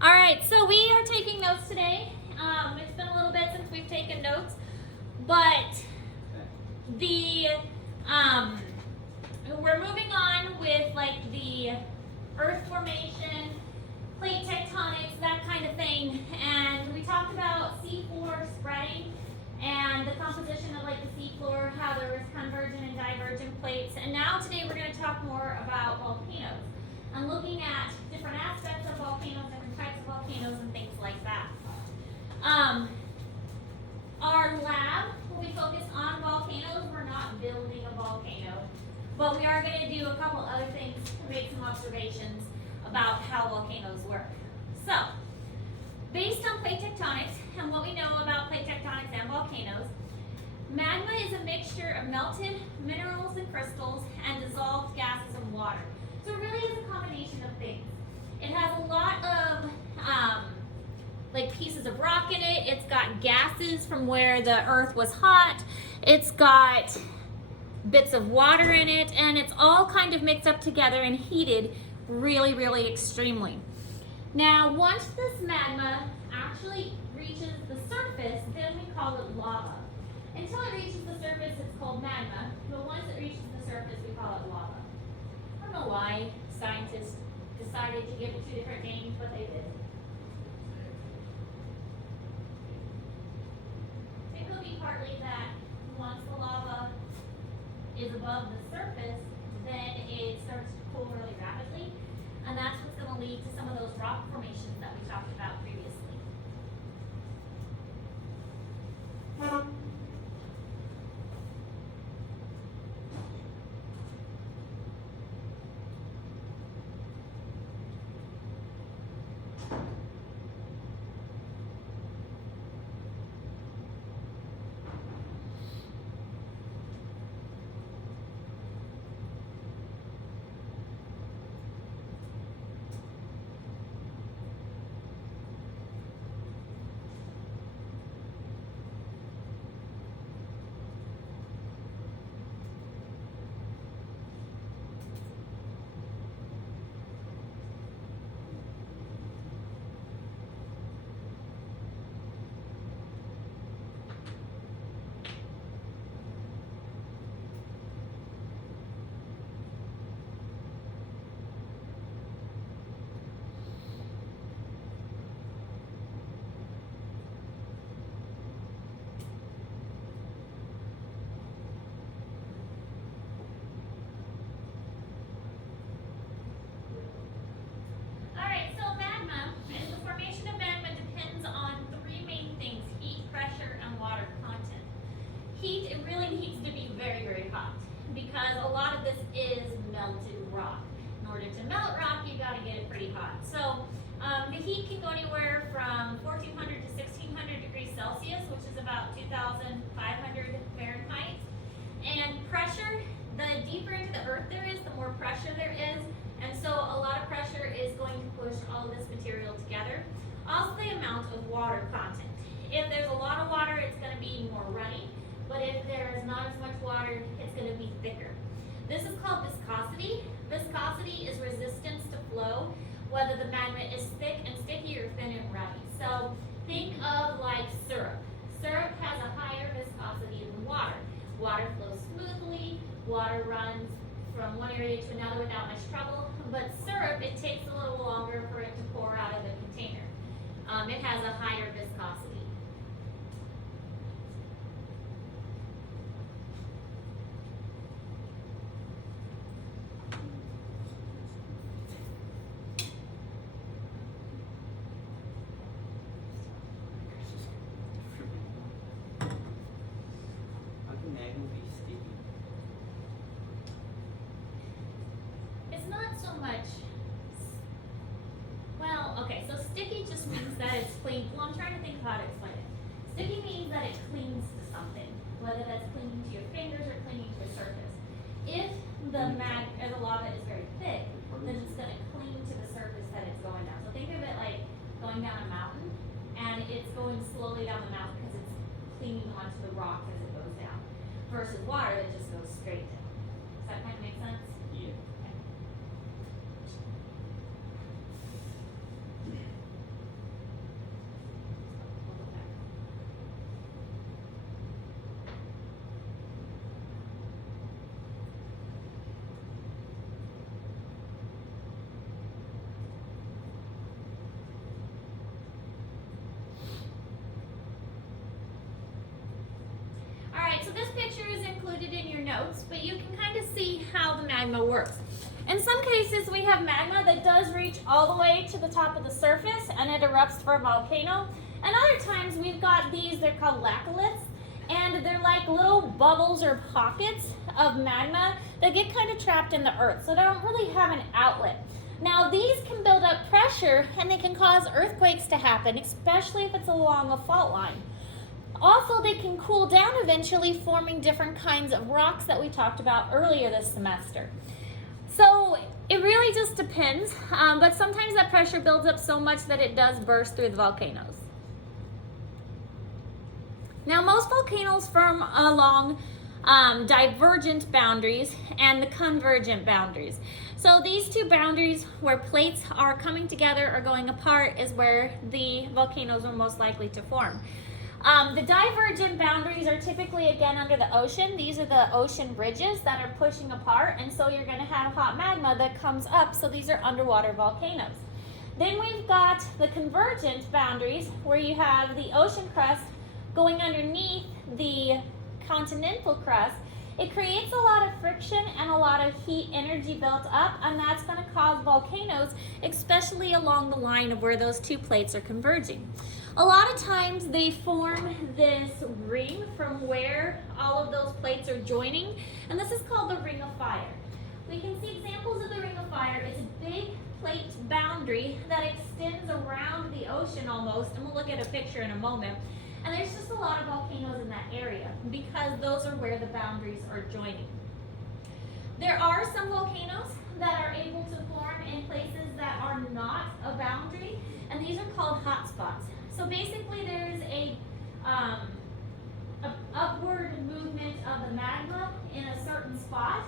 All right, so we are taking notes today. It's been a little bit since we've taken notes, but the we're moving on with like the earth formation, plate tectonics, that kind of thing, and we talked about seafloor spreading and the composition of like the seafloor, how there was convergent and divergent plates, and now today we're going to talk more about volcanoes and looking at different aspects of volcanoes, different types of volcanoes, and things like that. Our lab will be focused on volcanoes. We're not building a volcano, but we are going to do a couple other things to make some observations about how volcanoes work. So, based on plate tectonics and what we know about plate tectonics and volcanoes, magma is a mixture of melted minerals and crystals and dissolved gases and water. So it really is a combination of things. It has a lot of like pieces of rock in it. It's got gases from where the earth was hot. It's got bits of water in it, and it's all kind of mixed up together and heated really, really extremely. Now, once this magma actually reaches the surface, then we call it lava. Until it reaches the surface, it's called magma, but once it reaches the surface, we call it lava. I don't know why scientists decided to give it two different names, but they did. It could be partly that once the lava is above the surface, then it starts to cool really rapidly, and that's what's going to lead to some of those rock formations that we talked about previously. Heat, it really needs to be very, very hot because a lot of this is melted rock. In order to melt rock, you've got to get it pretty hot. So the heat can go anywhere from 1400 to 1600 degrees Celsius, which is about 2500 Fahrenheit. And pressure, the deeper into the earth there is, the more pressure there is. And so a lot of pressure is going to push all of this material together. Also the amount of water content. If there's a lot of water, it's going to be more runny. But if there's not as much water, it's going to be thicker. This is called viscosity. Viscosity is resistance to flow, whether the magma is thick and sticky or thin and runny. So think of like syrup. Syrup has a higher viscosity than water. Water flows smoothly, water runs from one area to another without much trouble, but syrup, it takes a little longer for it to pour out of the container. It has a higher viscosity. Well, I'm trying to think of how to explain it. Sticky means that it clings to something, whether that's clinging to your fingers or clinging to a surface. If the lava is very thick, then it's going to cling to the surface that it's going down. So think of it like going down a mountain, and it's going slowly down the mountain because it's clinging onto the rock as it goes down, versus water that just goes straight down. Does that kind of make sense? Yeah. Okay. picture is included in your notes, but you can kind of see how the magma works. In some cases, we have magma that does reach all the way to the top of the surface and it erupts for a volcano. And other times we've got these, they're called laccoliths, and they're like little bubbles or pockets of magma that get kind of trapped in the earth, so they don't really have an outlet. Now these can build up pressure and they can cause earthquakes to happen, especially if it's along a fault line. Also, they can cool down eventually, forming different kinds of rocks that we talked about earlier this semester. So it really just depends, but sometimes that pressure builds up so much that it does burst through the volcanoes. Now most volcanoes form along divergent boundaries and the convergent boundaries. So these two boundaries where plates are coming together or going apart is where the volcanoes are most likely to form. The divergent boundaries are typically again under the ocean. These are the ocean ridges that are pushing apart, and so you're going to have hot magma that comes up, so these are underwater volcanoes. Then we've got the convergent boundaries where you have the ocean crust going underneath the continental crust. It creates a lot of friction and a lot of heat energy built up, and that's going to cause volcanoes, especially along the line of where those two plates are converging. A lot of times they form this ring from where all of those plates are joining, and this is called the Ring of Fire. We can see examples of the Ring of Fire. It's a big plate boundary that extends around the ocean almost, and we'll look at a picture in a moment. And there's just a lot of volcanoes in that area because those are where the boundaries are joining. There are some volcanoes that are able to form in places that are not a boundary, and these are called hotspots. So basically there's a upward movement of the magma in a certain spot,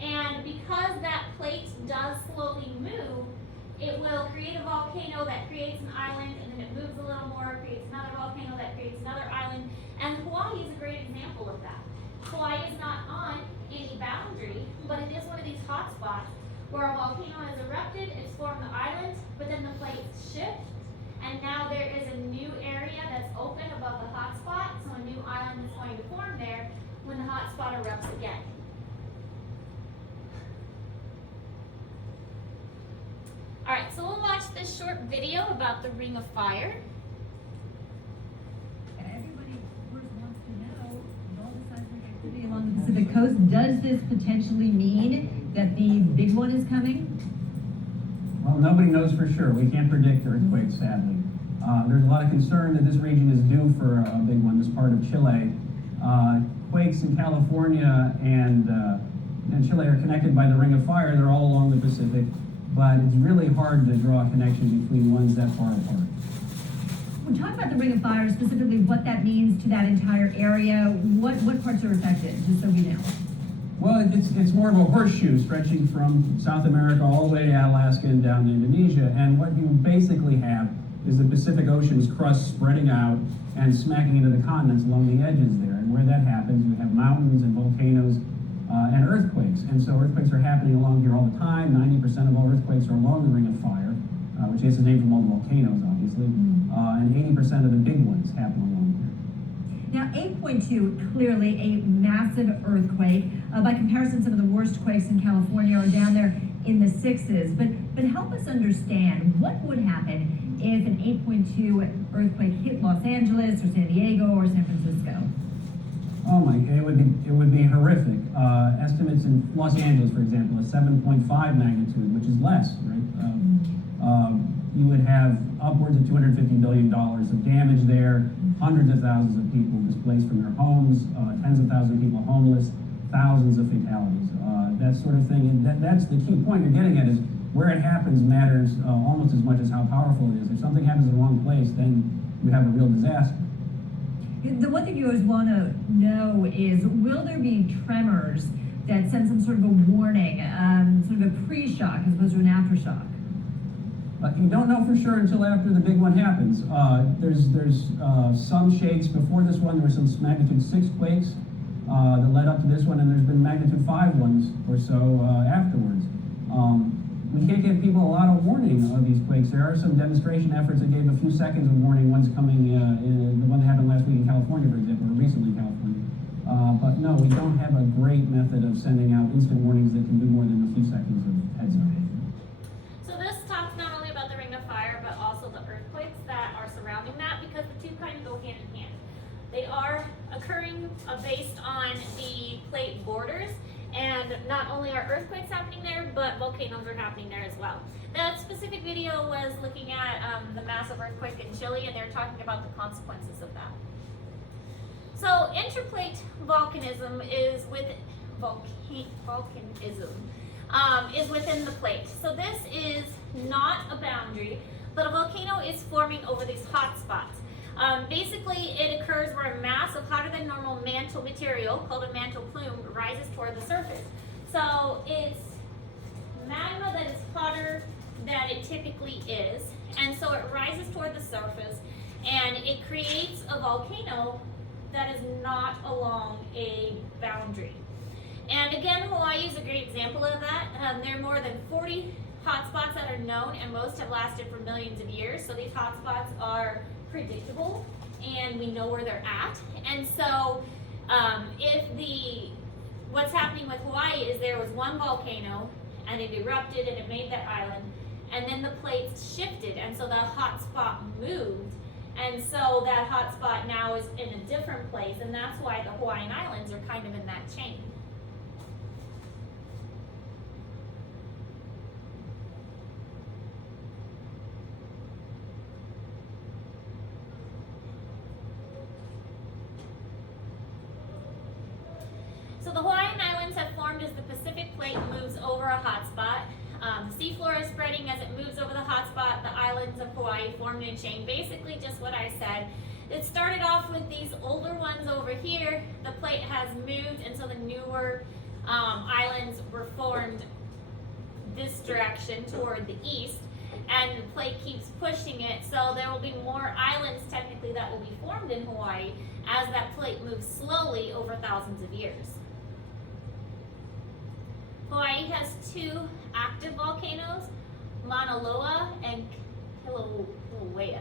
and because that plate does slowly move, it will create a volcano that creates an island, and then it moves a little more, creates another volcano that creates another island, and Hawaii is a great example of that. Hawaii is not on any boundary, but it is one of these hot spots where a volcano has erupted, it's formed the island, but then the plates shift, and now there is a new area that's open above the hot spot, so a new island is going to form there when the hot spot erupts again. Alright, so we'll watch this short video about the Ring of Fire. Everybody, of course, wants to know, with all the seismic activity along the Pacific coast, does this potentially mean that the big one is coming? Well, nobody knows for sure. We can't predict earthquakes, sadly. There's a lot of concern that this region is due for a big one, this part of Chile. Quakes in California and Chile are connected by the Ring of Fire. They're all along the Pacific, but it's really hard to draw a connection between ones that far apart. We'll talk about the Ring of Fire, specifically what that means to that entire area. What parts are affected, just so we know? Well, it's more of a horseshoe stretching from South America all the way to Alaska and down to Indonesia. And what you basically have is the Pacific Ocean's crust spreading out and smacking into the continents along the edges there. And where that happens, you have mountains and volcanoes and earthquakes. And so earthquakes are happening along here all the time. 90% of all earthquakes are along the Ring of Fire, which gets its name from all the volcanoes, obviously. And 80% of the big ones happen along here. Now, 8.2, clearly a massive earthquake. By comparison, some of the worst quakes in California are down there in the 6s. But help us understand, what would happen if an 8.2 earthquake hit Los Angeles or San Diego or San Francisco? Oh my, it would be horrific. Estimates in Los Angeles, for example, a 7.5 magnitude, which is less, right? You would have upwards of $250 billion of damage there, hundreds of thousands of people displaced from their homes, tens of thousands of people homeless, thousands of fatalities, that sort of thing. And that's the key point you're getting at, is where it happens matters almost as much as how powerful it is. If something happens in the wrong place, then you have a real disaster. The one thing you always want to know is, will there be tremors that send some sort of a warning, sort of a pre-shock as opposed to an aftershock? You don't know for sure until after the big one happens. There's some shakes before this one. There were some magnitude 6 quakes that led up to this one, and there's been magnitude 5 ones or so afterwards. We can't give people a lot of warning of these quakes. There are some demonstration efforts that gave a few seconds of warning. One's coming, the one that happened last week in California, for example, or recently in California. But no, we don't have a great method of sending out instant warnings that can do more than a few seconds of heads up. So this talks not only about the Ring of Fire, but also the earthquakes that are surrounding that, because the two kind of go hand in hand. They are occurring based on the plate borders, and not only are earthquakes happening there, but volcanoes are happening there as well. That specific video was looking at the massive earthquake in Chile, and they're talking about the consequences of that. So interplate volcanism is with is within the plate. So this is not a boundary, but a volcano is forming over these hot spots. Basically, it occurs where a mass of hotter than normal mantle material, called a mantle plume, rises toward the surface. So it's magma that is hotter than it typically is, and so it rises toward the surface, and it creates a volcano that is not along a boundary. And again, Hawaii is a great example of that. There are more than 40 hotspots that are known, and most have lasted for millions of years. So these hotspots are predictable, and we know where they're at. And so, what's happening with Hawaii is there was one volcano, and it erupted, and it made that island, and then the plates shifted, and so the hotspot moved. And so that hotspot now is in a different place, and that's why the Hawaiian Islands are kind of in that chain. So the Hawaiian Islands have formed as the Pacific Plate moves over a hotspot. The seafloor is spreading as it moves over the hotspot. The islands of Hawaii formed in a chain. Basically just what I said. It started off with these older ones over here. The plate has moved, and so the newer islands were formed this direction toward the east, and the plate keeps pushing it, so there will be more islands technically that will be formed in Hawaii as that plate moves slowly over thousands of years. Hawaii has two active volcanoes, Mauna Loa and Kilauea.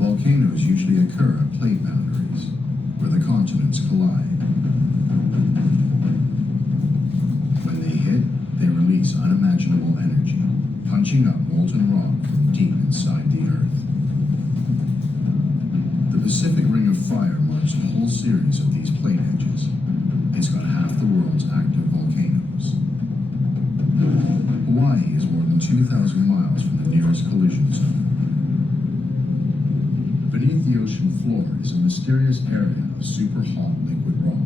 Volcanoes usually occur at plate boundaries, where the continents collide. When they hit, they release unimaginable energy, punching up molten rock from deep inside the Earth. The Pacific Ring of Fire marks a whole series of these plate edges. It's got half the world's active volcanoes. Hawaii is more than 2,000 miles from the nearest collision zone. Beneath the ocean floor is a mysterious area of super hot liquid rock.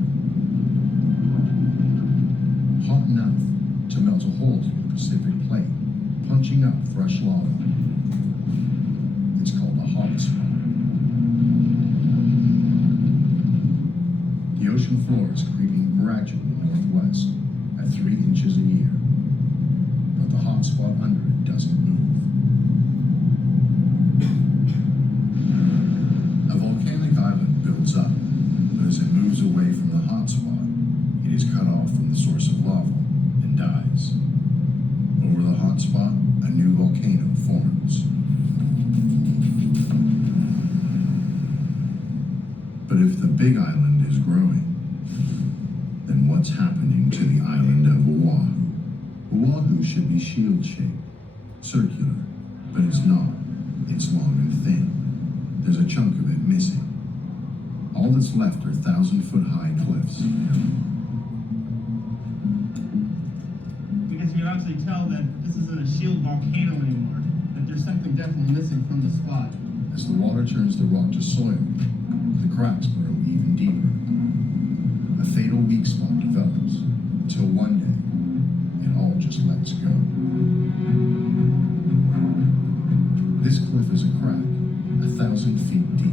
Hot enough to melt a hole through the Pacific Plate, punching up fresh lava. It's called a hot spot. The ocean floor is creeping gradually northwest at 3 inches a year, but the hot spot under it doesn't move. A volcanic island builds up, but as it moves away from the hot spot, it is cut off from the source of lava and dies. Over the hot spot, a new volcano forms. But if the big island is growing, then what's happening to the island of Oahu? Oahu should be shield-shaped, circular, but it's not. It's long and thin. there's a chunk of it missing. All that's left are 1,000-foot-high cliffs. Because you can actually tell that this isn't a shield volcano anymore, that there's something definitely missing from the spot. As the water turns the rock to soil, the cracks burrow even deeper. A fatal weak spot develops, till one day, it all just lets go. This cliff is a crack, 1,000 feet deep.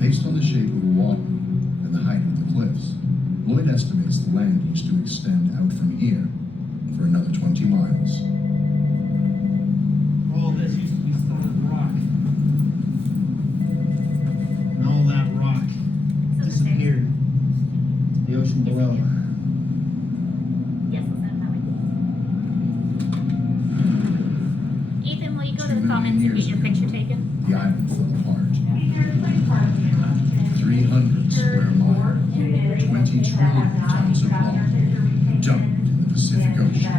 Based on the shape of the water and the height of the cliffs, Lloyd estimates the land used to extend out from here for another 20 miles. All this used to be solid rock. And all that rock So the disappeared to the ocean below. Yes, we'll send it that way. Ethan, will you go to 2 the million comments and get years your ago, picture taken? The island fell apart. 300 square miles, 20 trillion tons of lava dumped in the Pacific Ocean.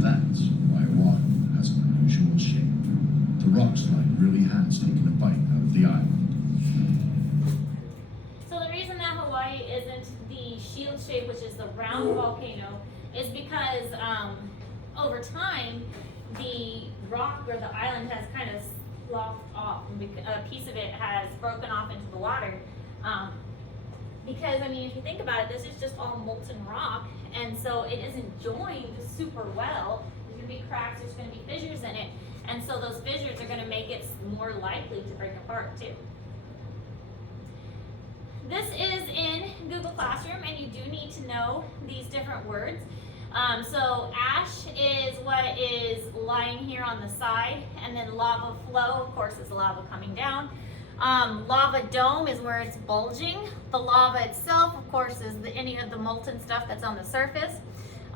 That's why Oahu has an unusual shape. The rock slide really has taken a bite out of the island. So the reason that Hawaii isn't the shield shape, which is the round volcano, is because over time the rock or the island has kind of sloughed off. A piece of it has broken off into the water. Because I mean, if you think about it, this is just all molten rock, and so it isn't joined super well. There's gonna be cracks, there's gonna be fissures in it, and so those fissures are gonna make it more likely to break apart too. This is in Google Classroom, and you do need to know these different words. So ash is what is lying here on the side, and then lava flow, of course, is lava coming down. Lava dome is where it's bulging. The lava itself, of course, is any of the molten stuff that's on the surface.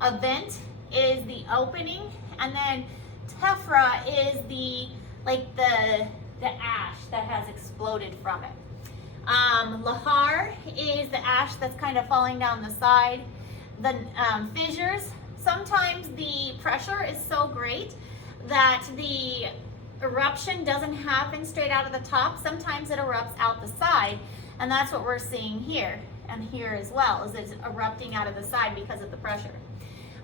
A vent is the opening, and then tephra is the ash that has exploded from it. Lahar is the ash that's kind of falling down the side. The fissures, sometimes the pressure is so great that the eruption doesn't happen straight out of the top. Sometimes it erupts out the side, and that's what we're seeing here and here as well, is it's erupting out of the side because of the pressure.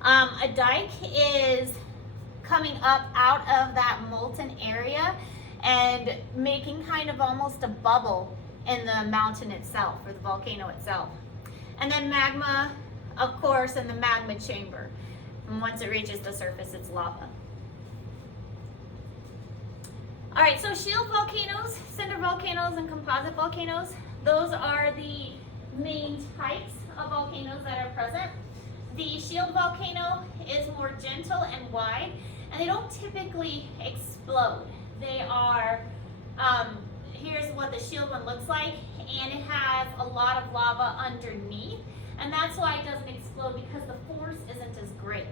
A dike is coming up out of that molten area and making kind of almost a bubble in the mountain itself, or the volcano itself. And then magma, of course, in the magma chamber. And once it reaches the surface, it's lava. All right, so shield volcanoes, cinder volcanoes, and composite volcanoes, those are the main types of volcanoes that are present. The shield volcano is more gentle and wide, and they don't typically explode. They are, here's what the shield one looks like, and it has a lot of lava underneath, and that's why it doesn't explode, because the force isn't as great.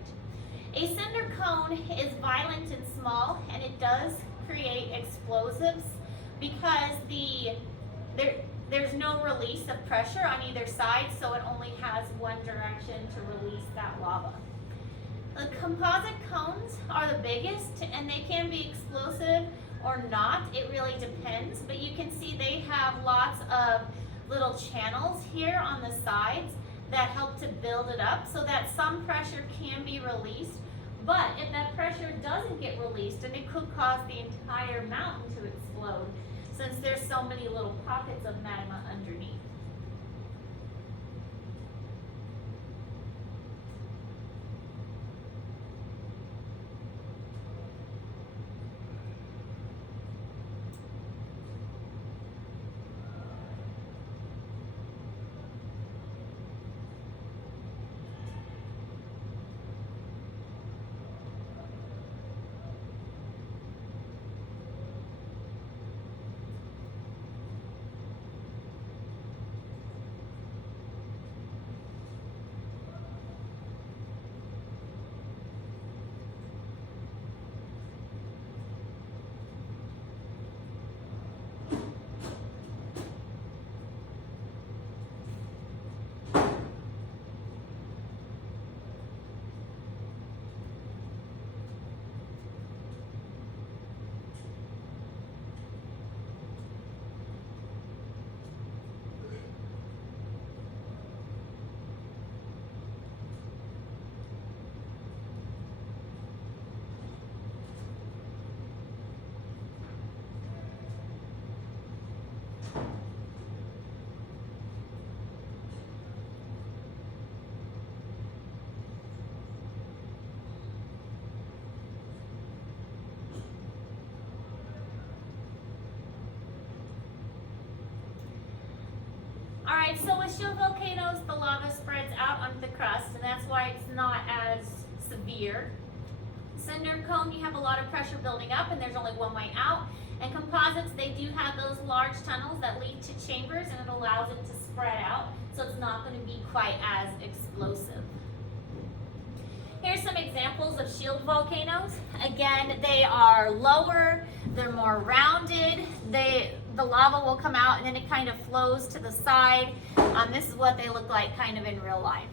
A cinder cone is violent and small, and it does create explosives because there's no release of pressure on either side, so it only has one direction to release that lava. The composite cones are the biggest, and they can be explosive or not. It really depends, but you can see they have lots of little channels here on the sides that help to build it up so that some pressure can be released. But if that pressure doesn't get released, then it could cause the entire mountain to explode, since there's so many little pockets of magma underneath. Alright, so with shield volcanoes, the lava spreads out onto the crust, and that's why it's not as severe. Cinder cone, you have a lot of pressure building up, and there's only one way out. And composites, they do have those large tunnels that lead to chambers, and it allows it to spread out, so it's not going to be quite as explosive. Here's some examples of shield volcanoes. Again, they are lower, they're more rounded, the lava will come out and then it kind of flows to the side. This is what they look like kind of in real life.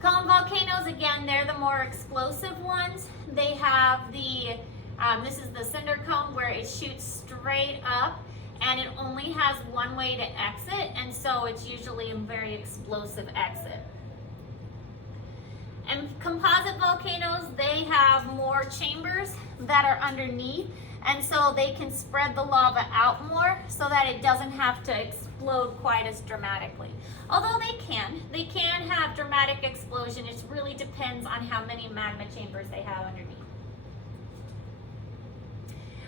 Cone volcanoes, again, they're the more explosive ones. They have this is the cinder cone where it shoots straight up and it only has one way to exit, and so it's usually a very explosive exit. And composite volcanoes, they have more chambers that are underneath, and so they can spread the lava out more so that it doesn't have to explode quite as dramatically. Although they can have dramatic explosion. It really depends on how many magma chambers they have underneath.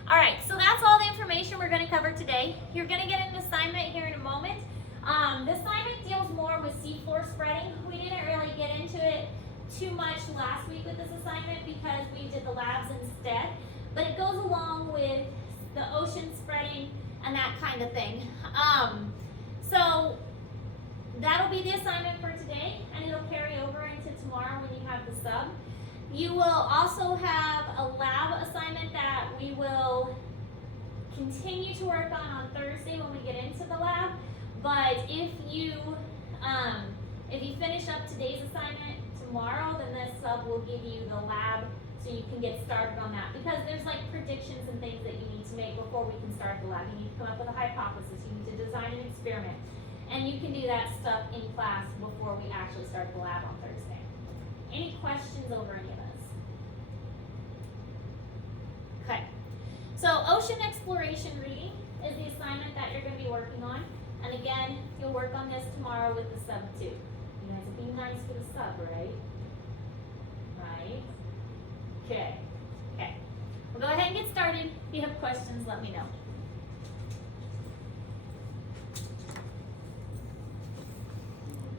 All right, so that's all the information we're going to cover today. You're going to get an assignment here in a moment. The assignment deals more with seafloor spreading. We didn't really get into it too much last week with this assignment because we did the labs instead, but it goes along with the ocean spreading and that kind of thing. So that'll be the assignment for today, and it'll carry over into tomorrow when you have the sub. You will also have a lab assignment that we will continue to work on Thursday when we get into the lab, but if you finish up today's assignment tomorrow, then this sub will give you the lab so you can get started on that, because there's like predictions and things that you need to make before we can start the lab. You need to come up with a hypothesis, you need to design an experiment, and you can do that stuff in class before we actually start the lab on Thursday. Any questions over any of this? Okay, so ocean exploration reading is the assignment that you're going to be working on, and again, you'll work on this tomorrow with the sub too. You guys will be nice for the sub, right? Right? Okay. Okay. We'll go ahead and get started. If you have questions, let me know.